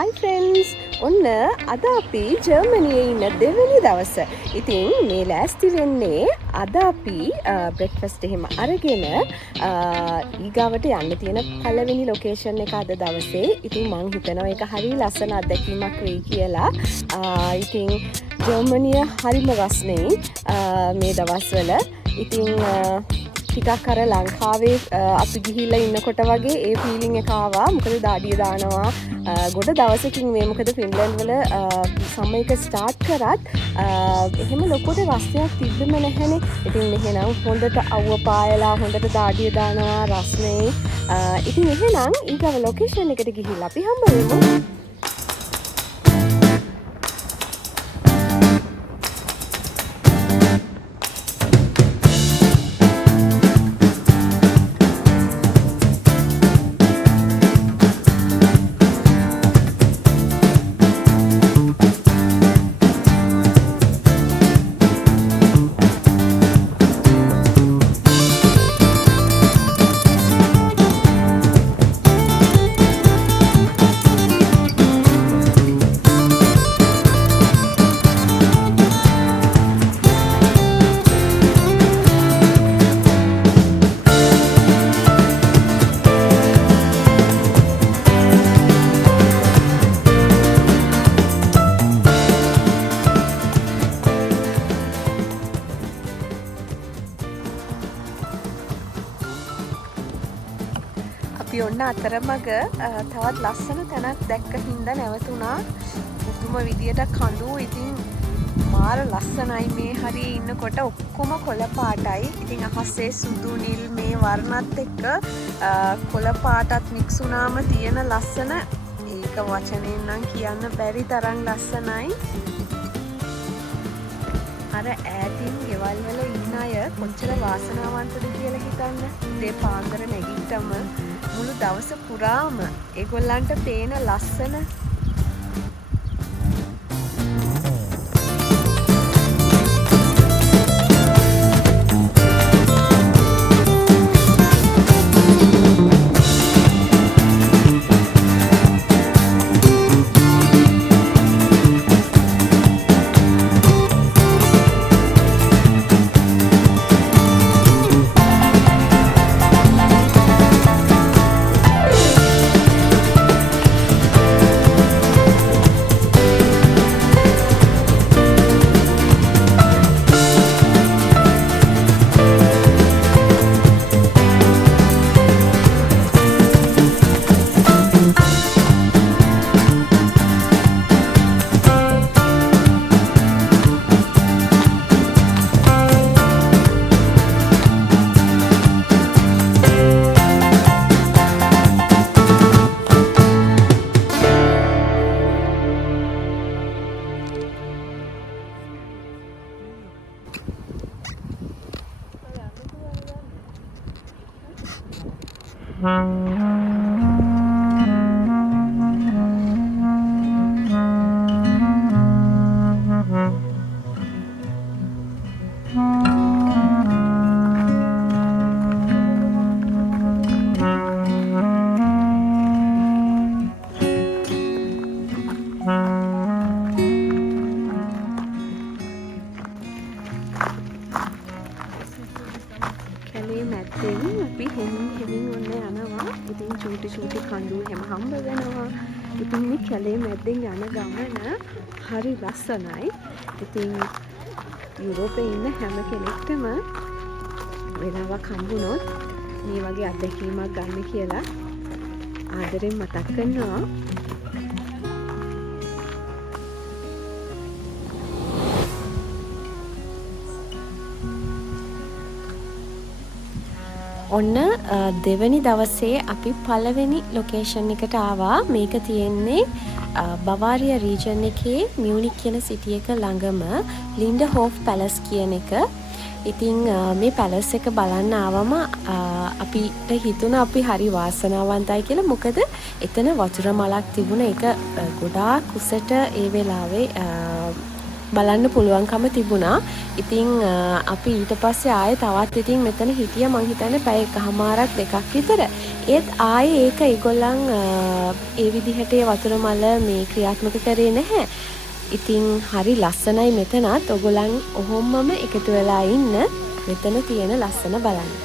Hi friends! ඔන්න අද අපි ජර්මනියේ ඉන්න දෙවෙනි දවස. ඉතින් මේ ලෑස්ති වෙන්නේ අද අපි බ්‍රෙක්ෆාස්ට් එහෙම අරගෙන ඊගාවට යන්න තියෙන පළවෙනි ලොකේෂන් එක අද දවසේ. ඉතින් මං හිතනවා ඒක හරිය ලස්සන අත්දැකීමක් වෙයි කියලා. ඉතින් ජර්මනිය හරිම රස්නෙයි මේ දවස්වල. ඉතින් ටිකක් අර ලංකාවේ අපි ගිහිල්ලා ඉන්නකොට වගේ ඒ ෆීලිං එක ආවා. මොකද දාඩිය දානවා ගොඩ දවසකින් මේ මොකද ෆින්ලන්ඩ් වල සම්මර් එක ස්ටාර්ට් කරත් එහෙම ලොකුට රස්නයක් තිබ්බෙම නැහැනේ. ඉතින් මෙහෙනම් හොඳට අවුව පායලා හොඳට දාඩිය දානවා රස්නේ. ඉතින් එහෙනම් ඊගව ලොකේෂන් එකට ගිහිල්ලා අපි හම්බ වෙමු. අපි ඔන්න අතරමඟ තවත් ලස්සන තැනක් දැක්ක හින්දා නැවතුණා. පුදුම විදියට කඳු. ඉතින් මාර ලස්සනයි මේ හරියේ ඉන්නකොට ඔක්කොම කොළ පාටයි. ඉතින් අහසේ සුදු නිල් මේ වර්ණත් එක්ක කොළ පාටත් මික්ස් වුණාම තියෙන ලස්සන ඒක වචනෙන් නම් කියන්න බැරි තරම් ලස්සනයි. අර ඈතින් ගෙවල් වල ඉන්න අය කොච්චර වාසනාවන්තද කියලා හිතන්න. ඒ පාන්දර නැගිට්ටම මුළු දවස පුරාම ඒගොල්ලන්ට පේන ලස්සන අපි හෙමින් ඔන්න යනවා. ඉතින් චූටි කඳු හැම හම්බ වෙනවා. ඉතින් මේ කැලේ මැද්දෙන් යන ගමන හරි ලස්සනයි. ඉතින් යුරෝපේ ඉන්න හැම කෙනෙක්ටම වෙලාවක් හම්බුනොත් මේ වගේ අත්දැකීමක් ගන්න කියලා ආදරෙන් මතක් කරනවා. ඔන්න දෙවැනි දවසේ අපි පළවෙනි ලොකේෂන් එකට ආවා. මේක තියෙන්නේ බවාරියා රීජන් එකේ මියුනික් කියන සිටි එක ළඟම ලින්ඩහෝෆ් පැලස් කියන එක. ඉතින් මේ පැලස් එක බලන්න ආවම අපිට හිතුණා අපි හරි වාසනාවන්තයි කියලා. මොකද එතන වතුර මලක් තිබුණ එක ගොඩාක් උසට ඒ වෙලාවේ බලන්න පුළුවන්කම තිබුණා. ඉතින් අපි ඊට පස්සේ ආයේ තවත් ඉතින් මෙතන හිටියා මං හිතන්නේ පැය එකමාරක් දෙකක් විතර. ඒත් ආයේ ඒක ඒගොල්ලන් ඒ විදිහට වතුර මල මේ ක්‍රියාත්මක කරේ නැහැ. ඉතින් හරි ලස්සනයි මෙතනත් ඔගොල්ලන් ඔහොමම එකතු වෙලා ඉන්න මෙතන තියෙන ලස්සන බලන්න.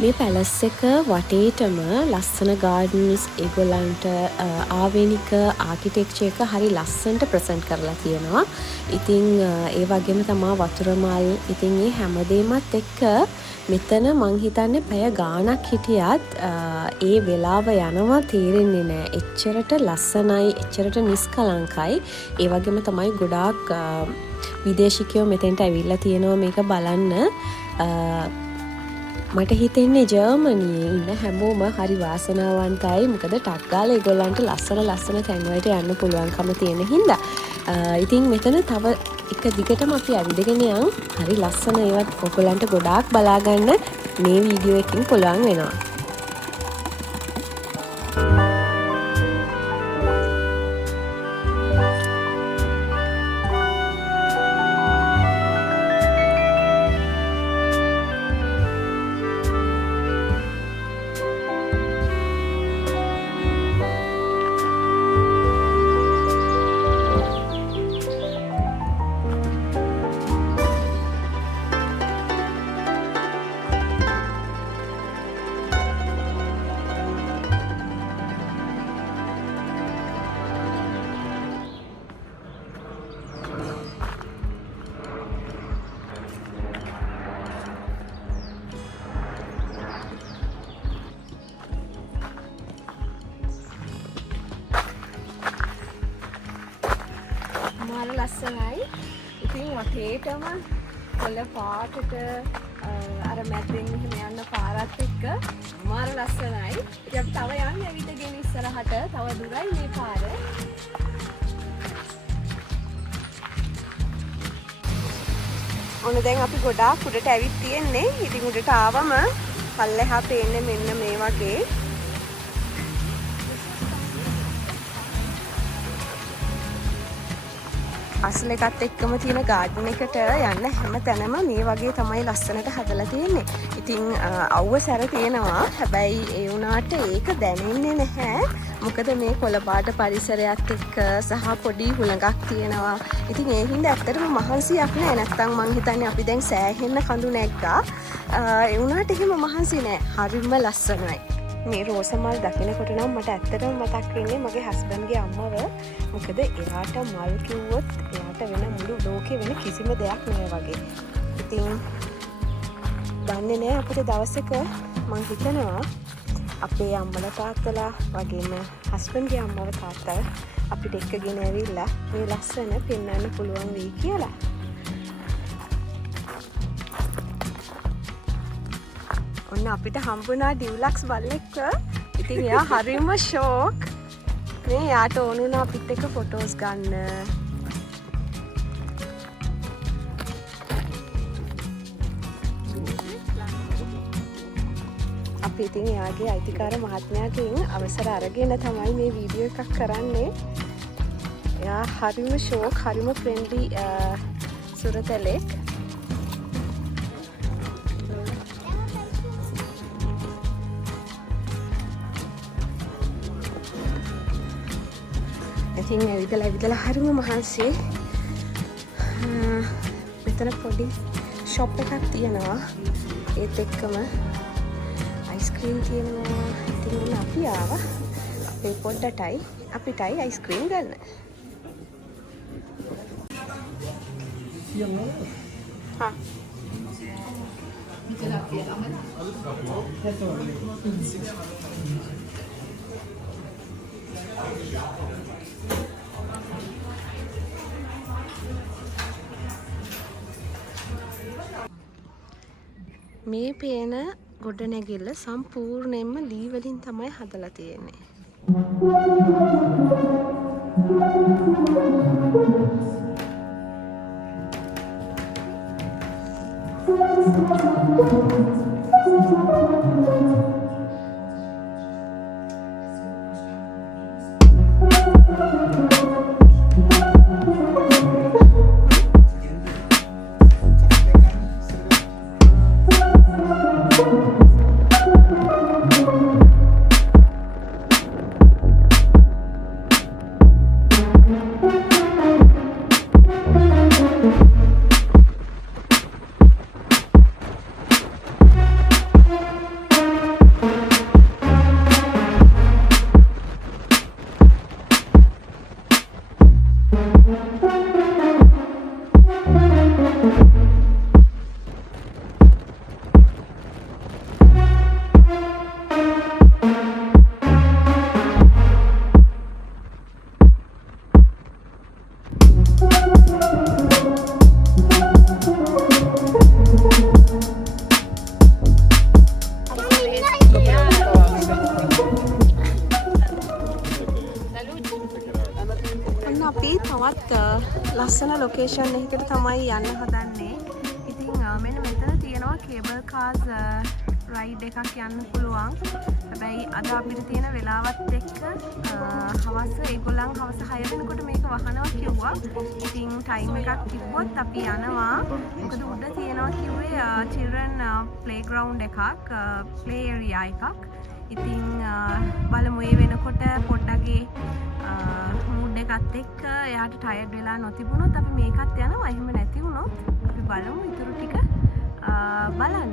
මේ පැලස් එක වටේටම ලස්සන ගාඩන්ස් ඒගොල්ලන්ට ආවේනික ආකිටෙක්චර් එක හරි ලස්සනට ප්‍රසන්ට් කරලා තියෙනවා. ඉතින් ඒ වගේම තමයි වතුර මල්. ඉතින් මේ හැමදේමත් එක්ක මෙතන මං හිතන්නේ පැය ගාණක් හිටියත් ඒ වෙලාව යනවා තේරෙන්නේ නැහැ. එච්චරට ලස්සනයි, එච්චරට නිස්කලංකයි. ඒ වගේම තමයි ගොඩාක් විදේශිකයෝ මෙතෙන්ට ඇවිල්ලා තියෙනවා මේක බලන්න. මට හිතෙන්නේ ජර්මනියේ ඉන්න හැමෝම හරි වාසනාවන්තයි. මොකද ටක් ගාලා ඒගොල්ලන්ට ලස්සන තැන් වලට යන්න පුළුවන්කම තියෙන හින්දා. ඉතින් මෙතන තව එක දිගටම අපි ඇවිදගෙන යන්. හරි ලස්සන ඒවත් ඔයගොල්ලන්ට ගොඩාක් බලා ගන්න මේ වීඩියෝ එකකින් පුළුවන් වෙනවා. ලස්සනයි. ඉතින් වටේටම කොළ පාටට අර මැද්දෙන් මෙහෙම යන්න පාරත් එක්ක මාර ලස්සනයි. ඉතින් අපි තව යන්නේ ඇවිදගෙන ඉස්සරහට. තව දුරයි මේ පාර. ඔන්න දැන් අපි ගොඩාක් උඩට ඇවිත් තියෙන්නේ. ඉතින් උඩට ආවම පල්ලෙහා පේන්නේ මෙන්න මේ වගේ. අසල එකත් එක්කම තියෙන ගාඩන් එකට යන්න හැම තැනම මේ වගේ තමයි ලස්සනට හදලා තියෙන්නේ. ඉතින් අවුව සැර තියෙනවා. හැබැයි ඒ වුණාට ඒක දැනෙන්නේ නැහැ. මොකද මේ කොළපාට පරිසරයත් එක්ක සහ පොඩි හුළඟක් තියෙනවා. ඉතින් ඒ හින්දා ඇත්තටම මහන්සියක් නෑ. නැත්තම් මං හිතන්නේ අපි දැන් සෑහෙන්න කඳු නැග්ගා. ඒ වුණාට එහෙම මහන්සි නෑ. හරිම ලස්සනයි. මේ රෝස මල් දකිනකොට නම් මට ඇත්තටම මතක් වෙන්නේ මගේ හස්බන්ඩ්ගේ අම්මව. මොකද එයාට මල් කිව්වොත් එයාට වෙන මුළු ලෝකේ වෙන කිසිම දෙයක් නෑ වගේ. ඉතින් දන්නේ නෑ අපිට දවසක මං හිතනවා අපේ අම්මලා තාත්තලා වගේම හස්බන්ඩ්ගේ අම්මව තාත්තලා අපිට එක්කගෙන ඇවිල්ලා මේ ලස්සන පෙන්වන්න පුළුවන් වෙයි කියලා. ඔන්න අපිට හම්බුණා ඩිව්ලක්ස් බල්ලෙක්ව. ඉතින් එයා හරිම ෂෝක්. මේ යාට ඕන වුණා අපිත් එක්ක ෆොටෝස් ගන්න. අපි ඉතින් එයාගේ අයිතිකාර මහත්මයාගෙන් අවසර අරගෙන තමයි මේ වීඩියෝ එකක් කරන්නේ. එයා හරිම ෂෝක්, හරිම ෆ්‍රෙන්ඩ්ලි සුරතලෙක්. ඉතින් ඇවිදලා හරිම මහන්සි. මෙතන පොඩි ෂොප් එකක් තියෙනවා. ඒත් එක්කම අයිස්ක්‍රීම් තියෙනවා. ඉතින් අපි ආවා අපේ පොඩ්ඩටයි අපිටයි අයිස්ක්‍රීම් ගන්න. හා මේ පේන ගොඩනැගිල්ල සම්පූර්ණයෙන්ම ලී වලින් තමයි හදලා තියෙන්නේ. ලස්සන ලොකේෂන් එකකට තමයි යන්න හදන්නේ. ඉතින් මෙන්න මෙතන තියෙනවා කේබල් කාර්ස් රයිඩ් එකක් යන්න පුළුවන්. හැබැයි අද අපිට තියෙන වෙලාවත් එක්ක හවස ඒගොල්ලන් හවස 6 වෙනකොට මේක වහනවා කිව්වා. ඉතින් ටයිම් එකක් තිබ්බොත් අපි යනවා. මොකද උඩ තියෙනවා කිව්වේ children playground එකක්, play area එකක්. ඉතින් බලමු ඒ වෙනකොට පොඩ්ඩගේ මූඩ් එකත් එක්ක එයාට ටයර්ඩ් වෙලා නොතිබුණොත් අපි මේකත් යනවා. එහෙම නැති වුණොත් අපි බලමු ඊටු ටික බලන්න.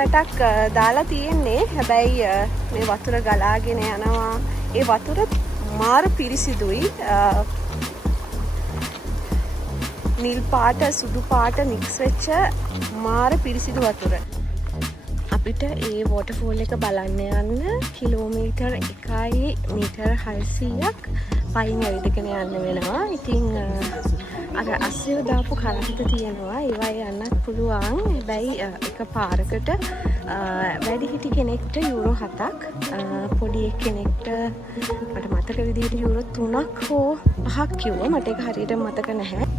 වැටක් දාලා තියෙන්නේ. හැබැයි මේ වතුර ගලාගෙන යනවා. ඒ වතුර මාර පිරිසිදුයි. නිල් පාට සුදු පාට මික්ස් වෙච්ච මාර පිරිසිදු වතුර. අපිට ඒ වෝටර්ෆෝල් එක බලන්න යන්න කිලෝමීටර් 1 මීටර් 600ක් පයින් ඇවිදගෙන යන්න වෙනවා. ඉතින් අර අස්සෙව දාපු කරහිත තියෙනවා. ඒවා යන්නත් පුළුවන්. හැබැයි එක පාරකට වැඩිහිටි කෙනෙක්ට යුරෝ 7ක්, පොඩි කෙනෙක්ට මට මතක විදිහට යුරෝ 3ක් හෝ 5ක් කිව්වා. මට ඒක හරියට මතක නැහැ.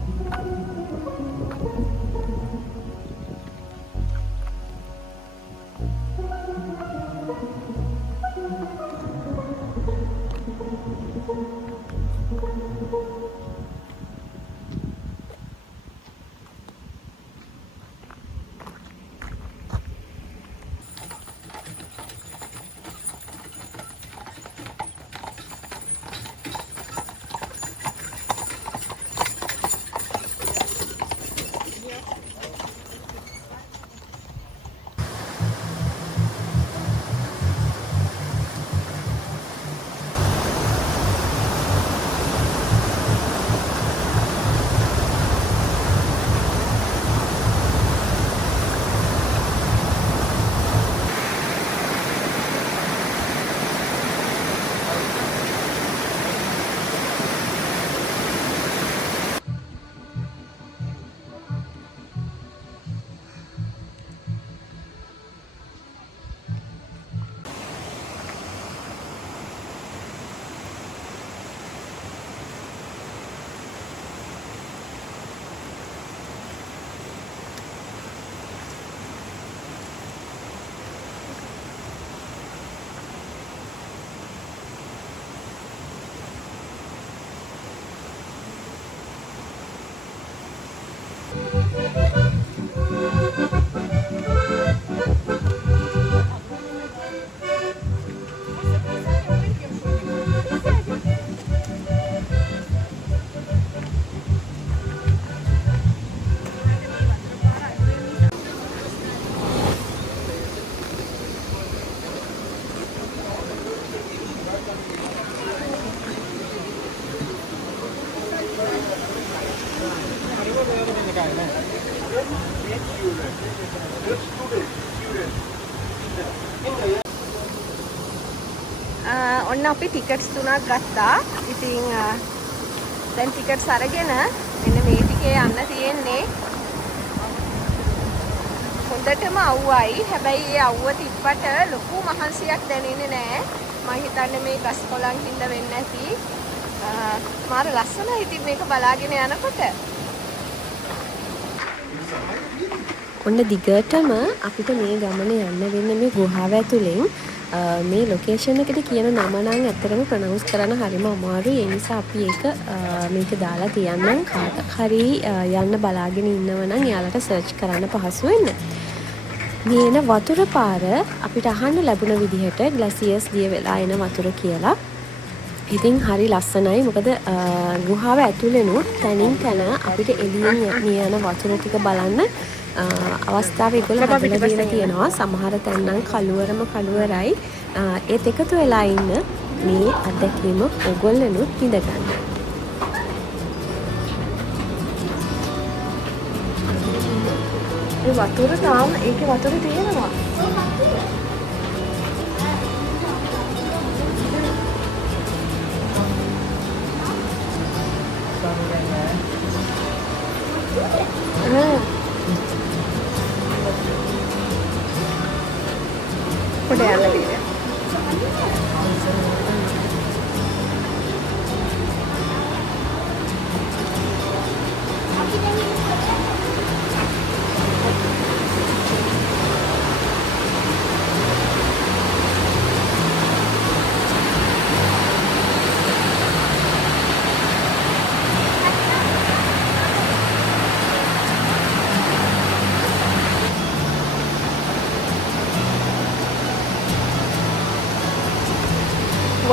ඔන්න අපි ටිකට්ස් 3ක් ගත්තා. ඉතින් දැන් ටිකට්ස් අරගෙන මෙන්න මේ ටිකේ යන්න තියෙන්නේ. හොඳටම අවුවයි. හැබැයි ඒ අවුව තිබ්බට ලොකු මහන්සියක් දැනෙන්නේ නැහැ. මම හිතන්නේ මේ ගස් කොළන් හින්දා වෙන්නේ නැති. මාර ලස්සනයි ඉතින් මේක බලාගෙන යනකොට. ඔන්න දිගටම අපිට මේ ගමන යන්න වෙන්නේ මේ ගුහාව ඇතුලෙන්. මේ ලොකේෂන් එකට කියන නම නම් ඇත්තටම ප්‍රොනවුන්ස් කරන්න හරිම අමාරුයි. ඒ නිසා අපි ඒක මේක දාලා තියන්නම්. කාට හරි යන්න බලාගෙන ඉන්නව නම් යාලට සර්ච් කරන්න පහසු වෙන්න. මේ එන වතුර පාර අපිට අහන්න ලැබුණ විදිහට ග්ලැසියර්ස් දිය වෙලා එන වතුර කියලා. ඉතින් හරි ලස්සනයි. මොකද ගුහාව ඇතුළෙනුත් තනින් තන අපිට එළියෙන් යන වතුර ටික බලන්න අවස්ථාව ඒගොල්ලෝ හදලා දීලා තියෙනවා. සමහර තැන් නම් කළුවරම කළුවරයි. ඒත් එකතු වෙලා ඉන්න මේ අත්දැකීම ඕගොල්ලොනුත් විඳ ගන්න. ඒ වතුර තාම ඒකේ වතුර තියෙනවා. පොඩ යන්න බීර.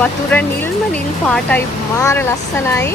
වතුර නිල්ම නිල් පාටයි මාර ලස්සනයි.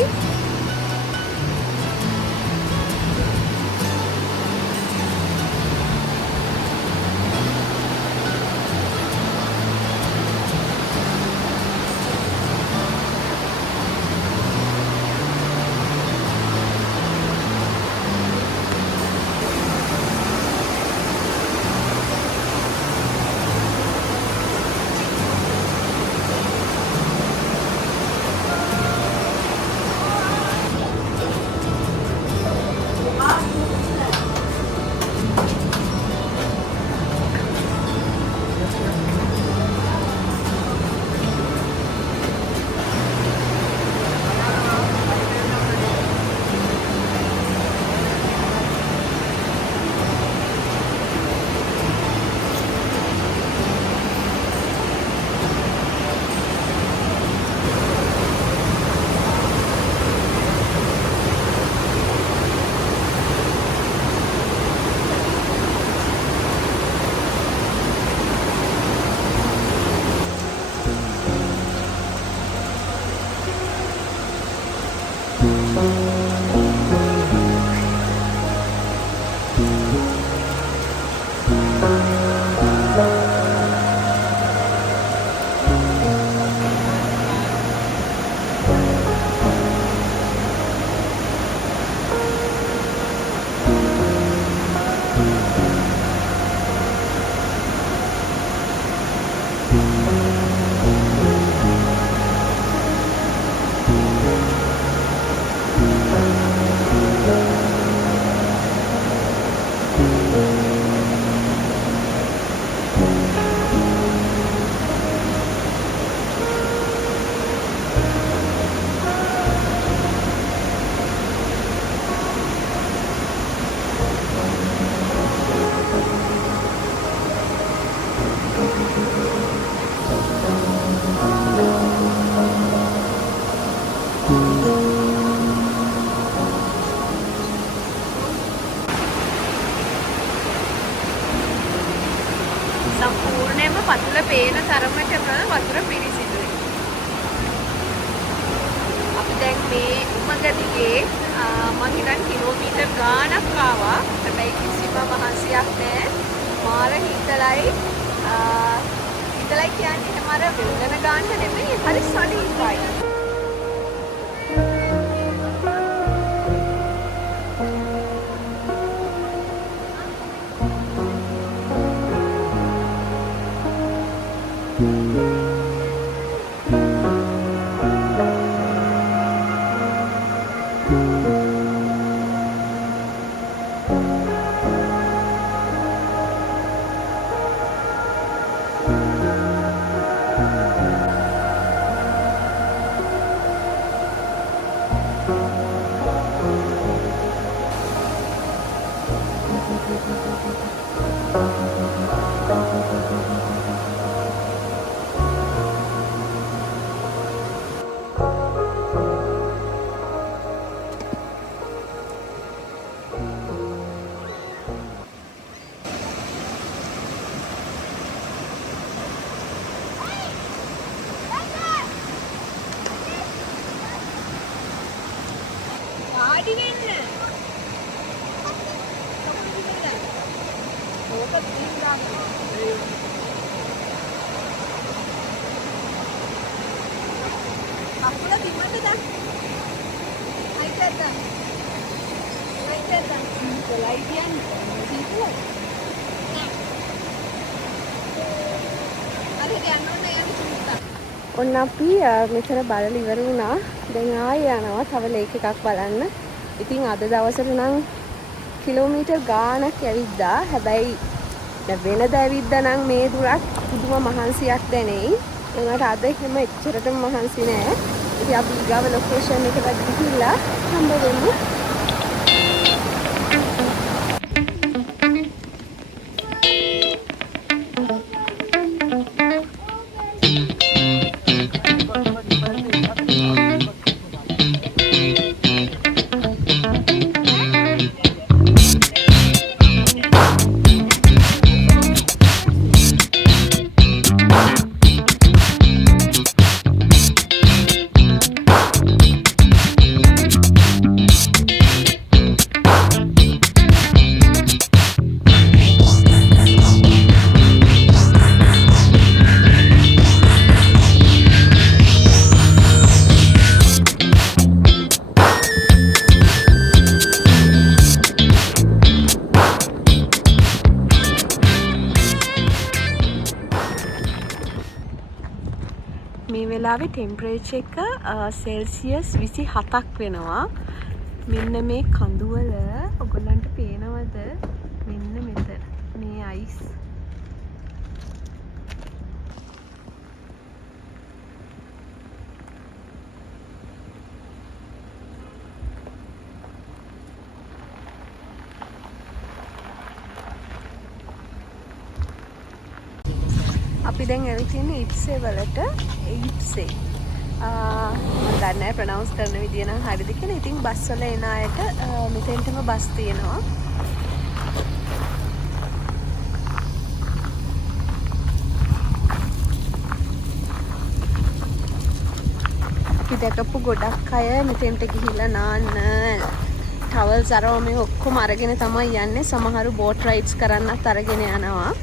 පතුල පේන තරමටම වතුර පිරිසිදුයි. අපි දැන් මේ උමගදිගේ මම හිතන් කිලෝමීටර් ගාණක් ආවා. හැබැයි කිසිම මහන්සියක් නැහැ. මාර හිතලයි කියන්නේ හැම අර වෙලන ගන්න නෙමෙයි හරි සනීපයි. ඔන්න අපි මෙතන බලලා ඉවර වුණා. දැන් ආයෙ යනවා තව ලේක් එකක් බලන්න. ඉතින් අද දවසට නම් කිලෝමීටර් ගාණක් ඇවිද්දා. හැබැයි දැන් වෙනද ඇවිද්දා නම් මේ දුරක් පුදුම මහන්සියක් දැනෙයි. ඒකට අද එහෙම එච්චරටම මහන්සි නෑ. ඉතින් අපි ඊගාව ලොකේෂන් එකට ගිහිල්ලා හම්බ වෙමු. මේ වෙලාවේ ටෙම්පරේචර් එක සෙල්සියස් 27ක් වෙනවා. මෙන්න මේ කඳුවල ඔයගොල්ලන්ට පේනවද? මෙන්න මෙතන මේ අයිස්. අපි දැන් ඇවිත් ඉන්නේ ඉප්සේ වලට. ඉප්සේ මම දන්නේ නැහැ ප්‍රොනවුන්ස් කරන විදිය නම් හරියද කියලා. ඉතින් බස් වල එන අයට මෙතෙන්ටම බස් තියෙනවා. අපි දැකපු ගොඩක් අය මෙතෙන්ට ගිහිල්ලා නාන්න ටවල්ස් අරව මේ ඔක්කොම අරගෙන තමයි යන්නේ. සමහරු බෝට් රයිඩ්ස් කරන්නත් අරගෙන යනවා.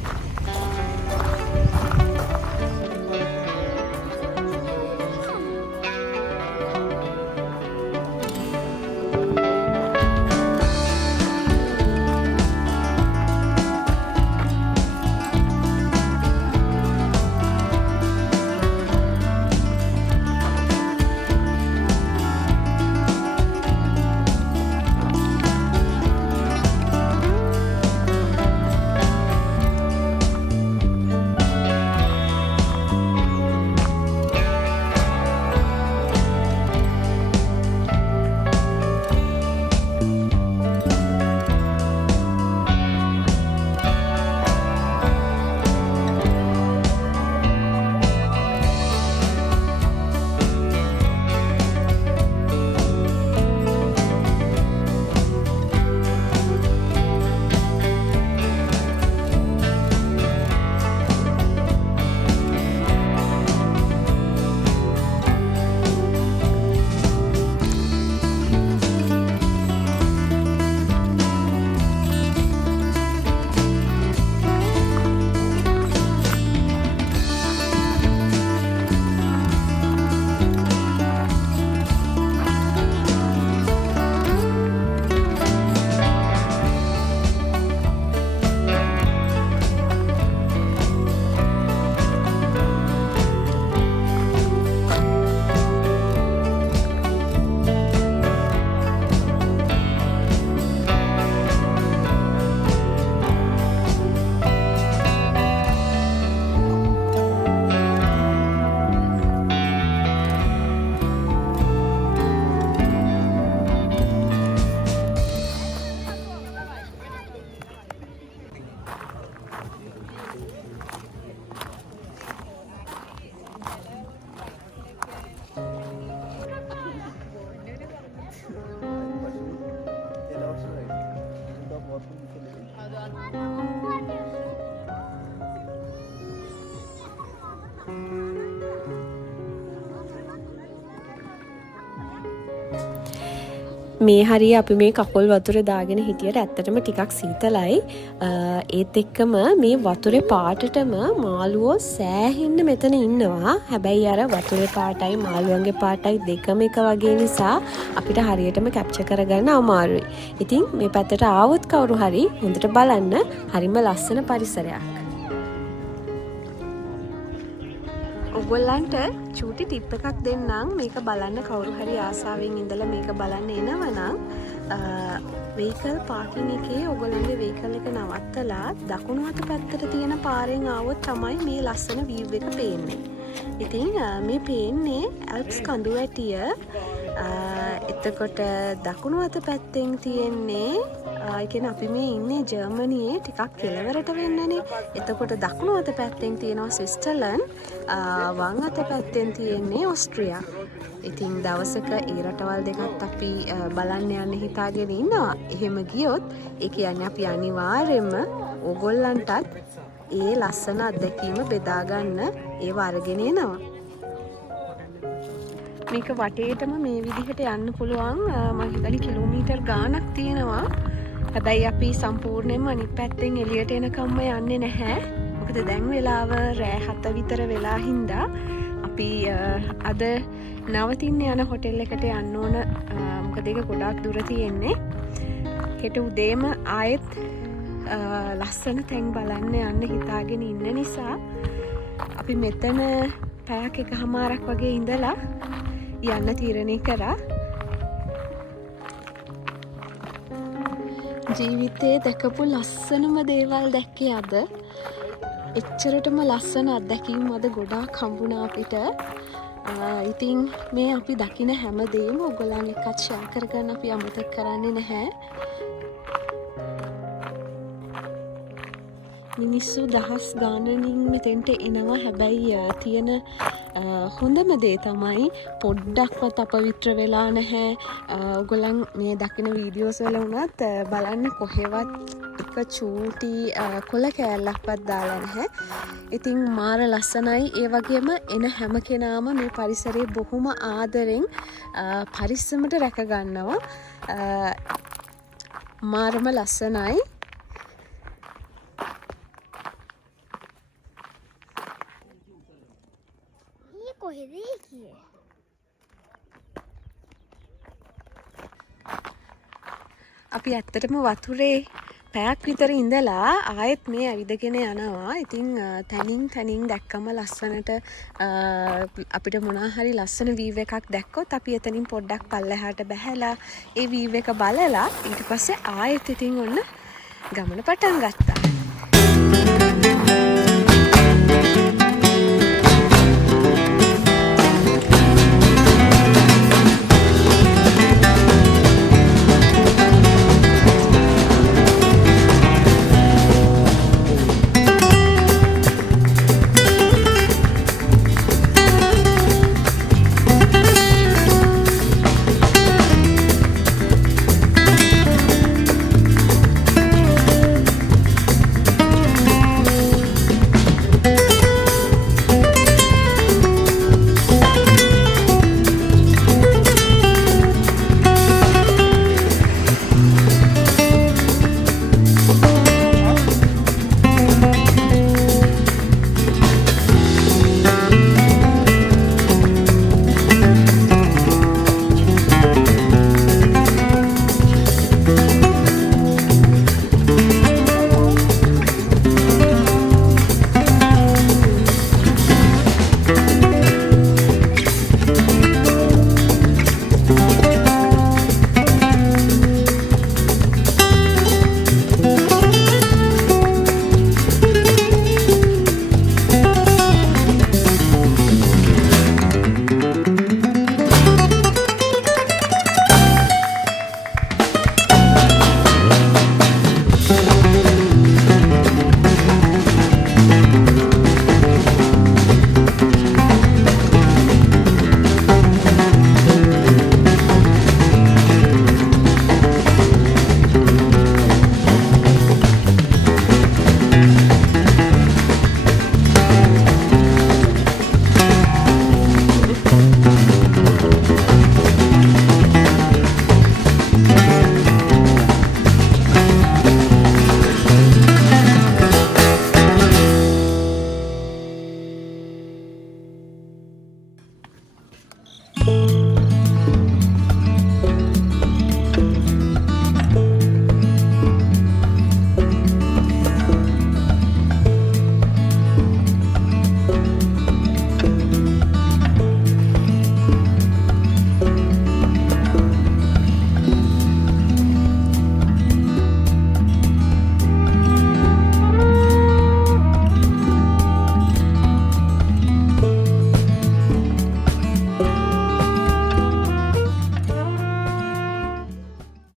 මේ හරිය අපි මේ කකුල් වතුරේ දාගෙන හිටියට ඇත්තටම ටිකක් සීතලයි. ඒත් එක්කම මේ වතුරේ පාටටම මාළුවෝ සෑහෙන්න මෙතන ඉන්නවා. හැබැයි අර වතුරේ පාටයි මාළුවන්ගේ පාටයි දෙකම එක වගේ නිසා අපිට හරියටම කැප්චර් කරගන්න අමාරුයි. ඉතින් මේ පැත්තට ආවොත් කවුරු හරි හොඳට බලන්න හරිම ලස්සන පරිසරයක්. ඔයගොල්ලන්ට චූටි ටිප් එකක් දෙන්නම්. මේක බලන්න කවුරු හරි ආසාවෙන් ඉඳලා මේක බලන්න එනවනම් වෙහිකල් පාකින් එකේ ඔයගොල්ලන්ගේ වෙහිකල් එක නවත්තලා දකුණු අත පැත්තට තියෙන පාරෙන් ආවොත් තමයි මේ ලස්සන view එක පේන්නේ. ඉතින් මේ පේන්නේ ඇල්ප්ස් කඳු වැටිය. එතකොට දකුණු අත පැත්තෙන් තියෙන්නේ කියන්නේ අපි මේ ඉන්නේ ජර්මනියේ ටිකක් කෙළවරට වෙන්නනේ. එතකොට දකුණු අත පැත්තෙන් තියෙනවා ස්විට්සර්ලන්ඩ්, වම් අත පැත්තෙන් තියෙන්නේ ඕස්ට්‍රියා. ඉතින් දවසක ඒ රටවල් දෙකත් අපි බලන්න යන්න හිතාගෙන ඉන්නවා. එහෙම ගියොත් ඒ කියන්නේ අපි අනිවාර්යයෙන්ම ඕගොල්ලන්ටත් ඒ ලස්සන අත්දැකීම බෙදා ගන්න ඒව අරගෙන එනවා. මේක වටේටම මේ විදිහට යන්න පුළුවන්. මම හිතන්නේ කිලෝමීටර් ගාණක් තියෙනවා. හැබැයි අපි සම්පූර්ණයෙන්ම අනිත් පැත්තෙන් එළියට එනකම්ම යන්නේ නැහැ. මොකද දැන් වෙලාව රෑ 7 විතර වෙලා හින්දා අපි අද නවතින්න යන හොටෙල් එකට යන්න ඕන. මොකද ඒක ගොඩාක් දුර තියෙන්නේ. හෙට උදේම ආයෙත් ලස්සන තැන් බලන්න යන්න හිතාගෙන ඉන්න නිසා අපි මෙතන පැයක් එකහමාරක් වගේ ඉඳලා යන්න තීරණය කරා. ජීවිතේ දැකපු ලස්සනම දේවල් දැක්කේ අද. එච්චරටම ලස්සන අත්දැකීම් අද ගොඩාක් හම්බුණා අපිට. ඉතින් මේ අපි දකින හැම දෙයක්ම ඔයගොල්ලන් එක්කත් ෂෙයා කරගන්න අපි අමතක කරන්නේ නැහැ. මිනිස්සු දහස් ගානකින් මෙතෙන්ට එනවා. හැබැයි තියෙන හොඳම දේ තමයි පොඩ්ඩක්වත් අපවිත්‍ර වෙලා නැහැ. ඔයගොල්ලන් මේ දකින වීඩියෝස් වල වුණත් බලන්න කොහෙවත් එක චූටි කොළ කෑල්ලක්වත් දාලා නැහැ. ඉතින් මාර ලස්සනයි. ඒ වගේම එන හැම කෙනාම මේ පරිසරය බොහොම ආදරෙන් පරිස්සමට රැක ගන්නවා. මාරම ලස්සනයි. අපි ඇත්තටම වතුරේ පැයක් විතර ඉඳලා ආයෙත් මේ ඇවිදගෙන යනවා. ඉතින් තනින් දැක්කම ලස්සනට අපිට මොනවා හරි ලස්සන වීව් එකක් දැක්කොත් අපි එතනින් පොඩ්ඩක් පල්ලෙහාට බැහැලා ඒ වීව් එක බලලා ඊට පස්සේ ආයෙත් ඉතින් ඔන්න ගමන පටන් ගත්තා.